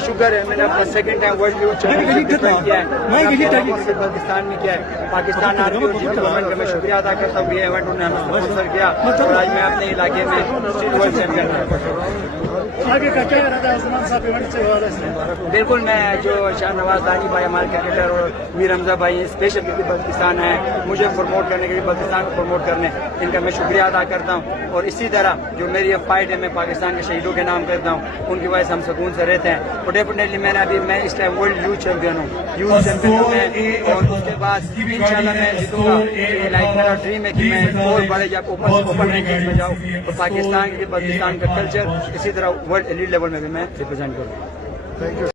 शुक्र है मैंने अपना second time world youth championship किया है। पाकिस्तान में किया है। पाकिस्तान आर्मी और जितने गवर्नमेंट का मैं शुक्रिया अदा करता हूँ। ये इवेंट उन्होंने हमें स्पॉन्सर किया और आज मैं अपने इलाके में स्टेट वर्ल्ड चैंपियन आगे का क्या इरादा है उस्मान साहब इवेंट से हवाले से? बिल्कुल मैं जो शाहनवाज दानी भाई हमारे क्रिकेटर और वीर हमजा भाई स्पेशल क्योंकि पाकिस्तान है मुझे प्रमोट करने के लिए पाकिस्तान को प्रमोट करने इनका मैं शुक्रिया अदा करता हूँ। और इसी तरह जो मेरी अब फाइट है मैं पाकिस्तान के शहीदों के नाम करता हूँ उनकी वजह से हम सुकून से रहते हैं। और डेफिनेटली मैं इस टाइम वर्ल्ड यूथ चैंपियन हूँ यूथ चैंपियन हूँ मैं। और उसके बाद इंशाल्लाह मैं जीतूंगा। लाइक मेरा ड्रीम है कि मैं और बड़े या ओपन रैंकिंग में जाऊँ और पाकिस्तान का कल्चर इसी तरह वर्ल्ड एलीट लेवल में भी मैं रिप्रेजेंट करूँ। Thank you.